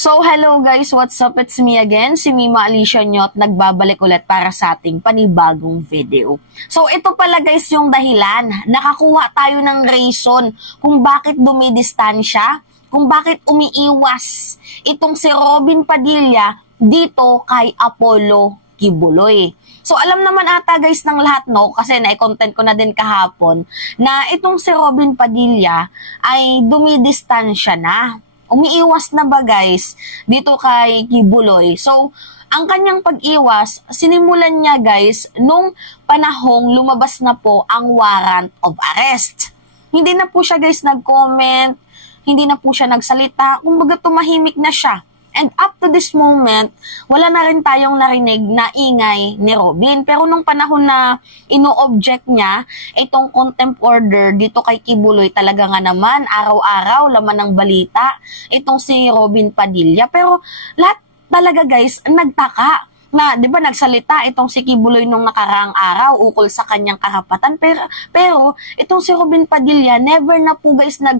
So, hello guys, what's up? It's me again, si Mima Alicia Nyot, nagbabalik ulit para sa ating panibagong video. So, ito pala guys yung dahilan. Nakakuha tayo ng reason kung bakit dumidistansya, kung bakit umiiwas itong si Robin Padilla dito kay Apollo Kibuloy. So, alam naman ata guys ng lahat, no, kasi na-content ko na din kahapon, na itong si Robin Padilla ay dumidistansya na. Umiiwas na ba guys dito kay Kibuloy? So, ang kanyang pag-iwas, sinimulan niya guys nung panahong lumabas na po ang warrant of arrest. Hindi na po siya guys nag-comment, hindi na po siya nagsalita, kumbaga tumahimik na siya. And up to this moment, wala na rin tayong narinig na ingay ni Robin. Pero nung panahon na ino-object niya itong contempt order dito kay Kibuloy, talaga nga naman, araw-araw, laman ng balita, itong si Robin Padilla. Pero lahat talaga guys, nagtaka na, di ba, nagsalita itong si Kibuloy nung nakaraang araw ukol sa kanyang karapatan. Pero itong si Robin Padilla, never na po guys nag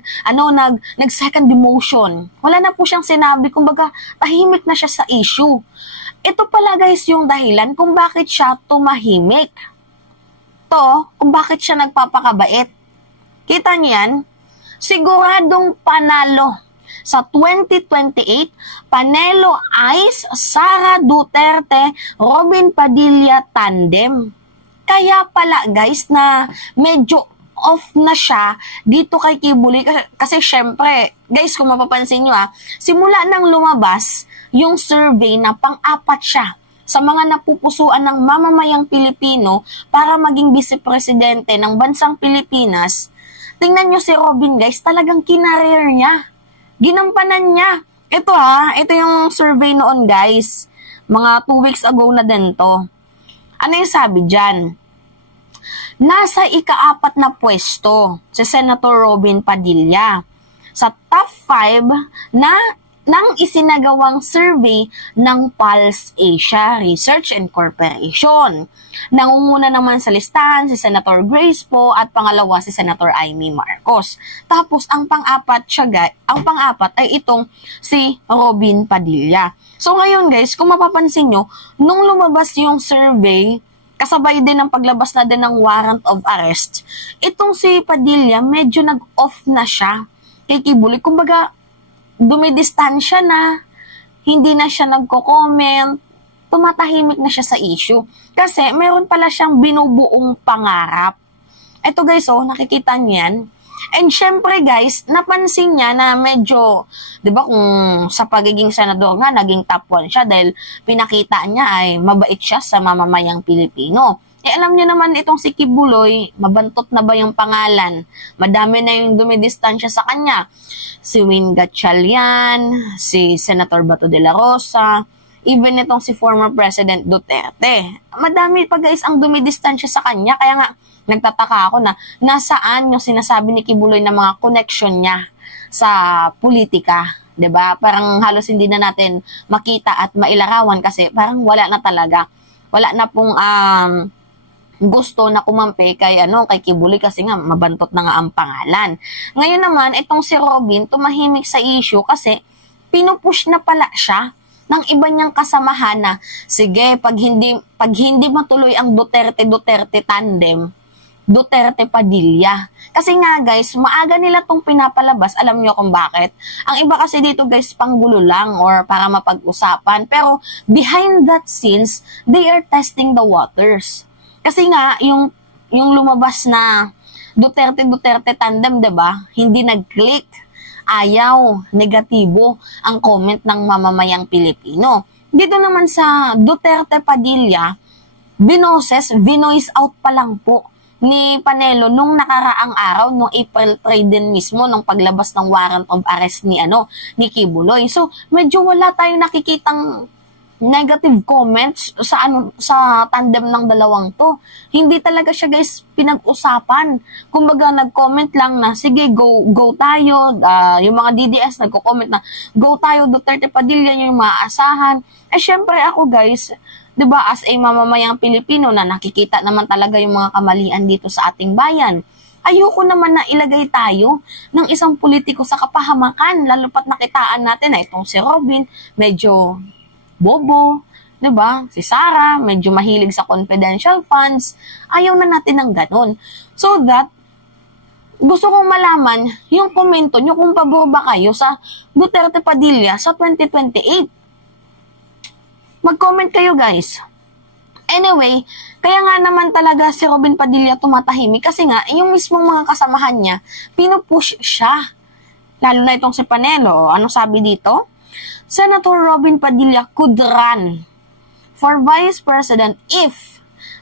second demotion. Wala na po siyang sinabi, kumbaga tahimik na siya sa issue. Ito pala guys yung dahilan kung bakit siya tumahimik. Kung bakit siya nagpapakabait. Kita niyan, siguradong panalo sa 2028, Panelo Ice, Sara Duterte, Robin Padilla tandem. Kaya pala guys na medyo off na siya dito kay Kibuloy kasi syempre, guys kung mapapansin nyo simula nang lumabas yung survey na pang-apat siya sa mga napupusuan ng mamamayang Pilipino para maging vice-presidente ng bansang Pilipinas. Tingnan nyo si Robin guys, talagang kinareer niya. Ginampanan niya. Ito yung survey noon guys. Mga 2 weeks ago na din to. Ano yung sabi dyan? Nasa ika-4 na pwesto si Senator Robin Padilla. Sa top 5 ng isinagawang survey ng Pulse Asia Research and Corporation. Nangunguna naman sa listahan si Senator Grace Poe at pangalawa si Senator Amy Marcos. Tapos ang pang-apat ay itong si Robin Padilla. So ngayon guys, kung mapapansin nyo, nung lumabas yung survey, kasabay din ng paglabas na din ng warrant of arrest, itong si Padilla medyo nag-off na siya kay Kibuloy. Kumbaga, dumidistansya na, hindi na siya nagko-comment, tumatahimik na siya sa issue. Kasi meron pala siyang binubuong pangarap. Ito guys, nakikita niyan. And syempre guys, napansin niya na medyo, di ba kung sa pagiging senador nga, naging top 1 siya dahil pinakita niya ay mabait siya sa mamamayang Pilipino. Alam niyo naman itong si Kibuloy, mabantot na ba yung pangalan? Madami na yung dumidistansya sa kanya. Si Win Gatchalian, si Senator Bato de la Rosa, even itong si former President Duterte. Madami pa guys ang dumidistansya sa kanya, kaya nga nagtataka ako na nasaan yung sinasabi ni Kibuloy na mga connection niya sa politika. 'Di ba? Parang halos hindi na natin makita at mailarawan kasi parang wala na talaga. Wala na pong gusto na kumampi kay Kibuloy kasi nga mabantot na nga ang pangalan. Ngayon naman, itong si Robin tumahimik sa issue kasi pinupush na pala siya ng iba niyang kasamahan na sige, pag hindi matuloy ang Duterte tandem, Duterte Padilla. Kasi nga guys, maaga nila tong pinapalabas, alam niyo kung bakit. Ang iba kasi dito guys, panggulo lang or para mapag-usapan. Pero behind that scenes, they are testing the waters. Kasi nga, yung lumabas na Duterte tandem, diba? Hindi nag-click. Ayaw, negatibo ang comment ng mamamayang Pilipino. Dito naman sa Duterte Padilla, vinoise out pa lang po ni Panelo nung nakaraang araw, noong April 3 din mismo, nung paglabas ng warrant of arrest ni Kibuloy. So, medyo wala tayong nakikitang negative comments sa tandem ng dalawang to. Hindi talaga siya guys pinag-usapan. Kumbaga nag-comment lang na sige go tayo. Yung mga DDS nagko-comment na go tayo Duterte Padilla yung maaasahan. Syempre ako guys, 'di ba, as a mamamayang Pilipino na nakikita naman talaga yung mga kamalian dito sa ating bayan, ayoko naman na ilagay tayo ng isang politiko sa kapahamakan, lalo pat nakitaan natin na itong si Robin, medyo bobo, 'di ba? Si Sarah, medyo mahilig sa confidential funds. Ayaw na natin ng ganun. So that, gusto kong malaman yung komento nyo kung pabor ba kayo sa Duterte Padilla sa 2028. Mag-comment kayo, guys. Anyway, kaya nga naman talaga si Robin Padilla tumatahimik kasi nga, yung mismong mga kasamahan niya, pinupush siya. Lalo na itong si Panelo. Ano sabi dito? Senator Robin Padilla could run for Vice President if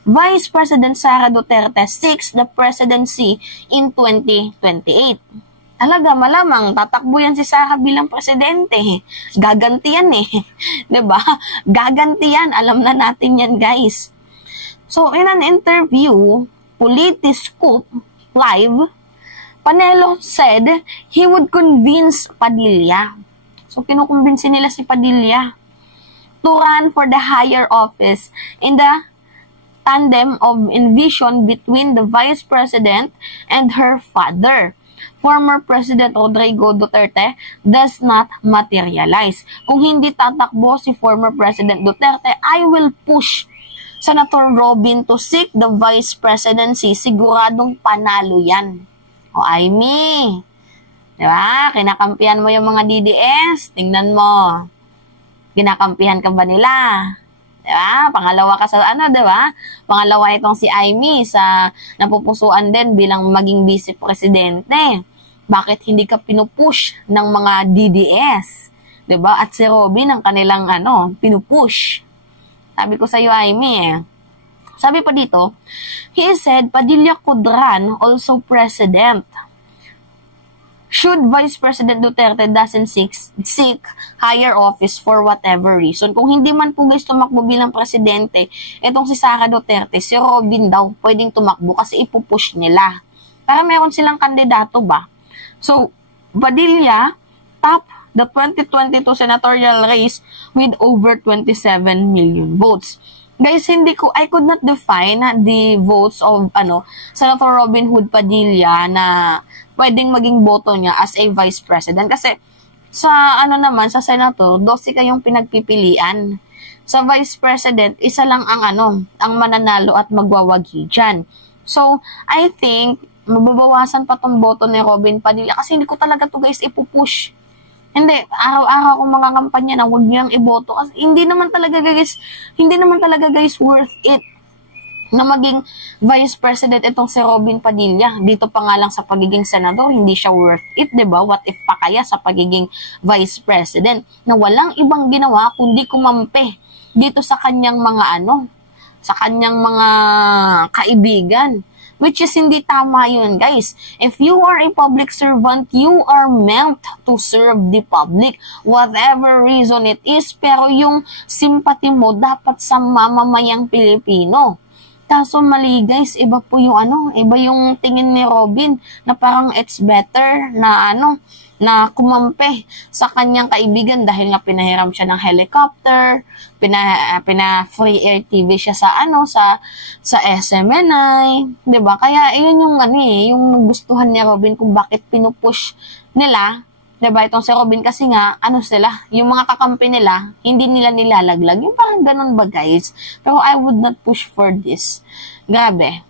Vice President Sara Duterte seeks the presidency in 2028. Talaga, malamang tatakbo yan si Sara bilang presidente. Gaganti yan eh. 'Di ba? Gaganti yan. Alam na natin yan, guys. So, in an interview, Politiscoop Live, Panelo said he would convince Padilla. So, kinukumbinsi nila si Padilla to run for the higher office in the tandem of envision between the Vice President and her father. Former President Rodrigo Duterte does not materialize. Kung hindi tatakbo si former President Duterte, I will push Senator Robin to seek the Vice Presidency. Siguradong panalo yan. O Amy, diba? Kinakampihan mo yung mga DDS. Tingnan mo. Kinakampihan ka ba nila? Diba? Pangalawa ka sa ano, diba? Pangalawa itong si Amy sa napupusuan din bilang maging vice presidente. Bakit hindi ka pinupush ng mga DDS? Diba? At si Robin ang kanilang pinupush. Sabi ko sa iyo, Amy. Sabi pa dito, he said Padilla could run also president. Should Vice President Duterte doesn't seek higher office for whatever reason. Kung hindi man po guys tumakbo bilang presidente, itong si Sara Duterte, si Robin daw pwedeng tumakbo kasi ipupush nila. Para meron silang kandidato ba? So, Padilla top the 2022 senatorial race with over 27 million votes. Guys, I could not define the votes of Senator Robin Hood Padilla na pwedeng maging boto niya as a vice president. Kasi sa sa senator, 12 kayong pinagpipilian. Sa vice president, isa lang ang mananalo at magwawagi dyan. So, I think mababawasan pa tong boto ni Robin Padilla kasi hindi ko talaga to guys ipupush. Hindi, araw-araw kong mga kampanya na huwag niyang iboto kasi hindi naman talaga guys worth it na maging vice president itong si Robin Padilla. Dito pa nga lang sa pagiging senador, hindi siya worth it, 'di ba? What if pa kaya sa pagiging vice president na walang ibang ginawa kundi kumampi dito sa kanyang mga sa kanyang mga kaibigan. Which is hindi tama yun, guys. If you are a public servant, you are meant to serve the public. Whatever reason it is, pero yung sympathy mo dapat sa mamamayang Pilipino. Kaso mali, guys, iba po yung iba yung tingin ni Robin na parang it's better na na kumampi sa kanyang kaibigan dahil nga pinahiram siya ng helicopter, free air TV siya sa sa SMNI, 'di ba? Kaya iyon yung yung nagustuhan ni Robin kung bakit pinupush nila, 'di ba? Itong si Robin kasi nga sila, yung mga kakampi nila, hindi nila nilalaglag. Yung parang ganun ba, guys? Pero I would not push for this. Grabe.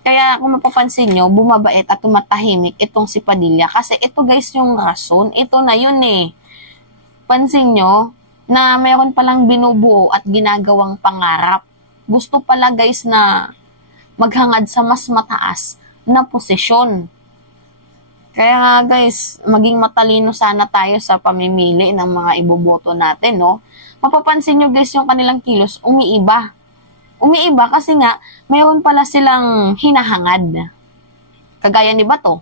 Kaya kung mapapansin nyo, bumabait at tumatahimik itong si Padilla. Kasi ito guys yung rason. Ito na yun eh. Pansin nyo na meron palang binubuo at ginagawang pangarap. Gusto pala guys na maghangad sa mas mataas na posisyon. Kaya nga guys, maging matalino sana tayo sa pamimili ng mga iboboto natin, no? Mapapansin nyo guys yung kanilang kilos, umiiba. Umiiba kasi nga, mayroon pala silang hinahangad. Kagaya ni Bato.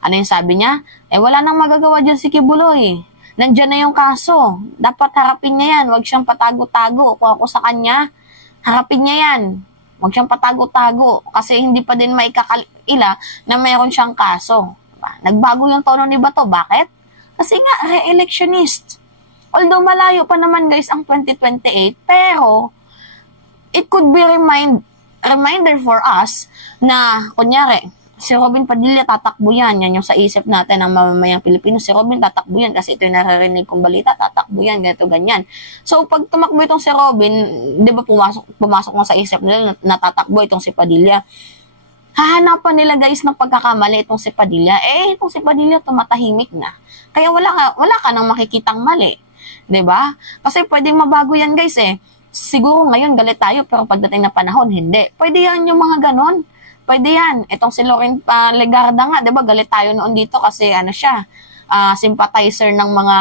Ano yung sabi niya? Wala nang magagawa dyan si Kibuloy. Nandyan na yung kaso. Dapat harapin niya yan. Huwag siyang patago-tago. Kung ako sa kanya, harapin niya yan. Huwag siyang patago-tago. Kasi hindi pa din maikakaila na mayroon siyang kaso. Diba? Nagbago yung tono ni Bato. Bakit? Kasi nga, re-electionist. Although malayo pa naman guys ang 2028, pero it could be reminder for us na, kunyari, Si Robin Padilla, tatakbo yan. Yan yung sa isip natin ng mamamayang Pilipino. Si Robin, tatakbo yan kasi ito yung naririnig kong balita. Tatakbo yan, ganito, ganyan. So, pag tumakbo itong si Robin, di ba pumasok mo sa isip nila na tatakbo itong si Padilla. Hahanapan nila guys ng pagkakamali itong si Padilla. Itong si Padilla tumatahimik na. Kaya wala ka nang makikitang mali. Di ba? Kasi pwedeng mabago yan guys Siguro ngayon galit tayo pero pagdating na panahon, hindi. Pwede yan yung mga ganon. Pwede yan. Itong si Loren Legarda nga, 'di ba? Galit tayo noon dito kasi siya, sympathizer ng mga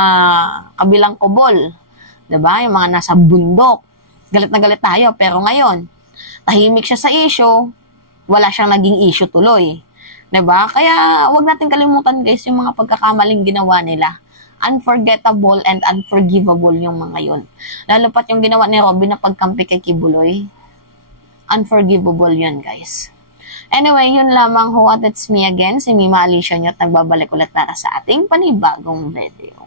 kabilang kubol. 'Di ba? Yung mga nasa bundok. Galit na galit tayo, pero ngayon, tahimik siya sa issue, wala siyang naging issue tuloy. 'Di ba? Kaya wag natin kalimutan guys yung mga pagkakamaling ginawa nila. Unforgettable and unforgivable yung mga yun. Lalo pat yung ginawa ni Robin na pagkampi kay Kibuloy. Unforgivable yun guys. Anyway, yun lamang ho at it's me again, si Mima Alicia Nyot, nagbabalik ulit para sa ating panibagong video.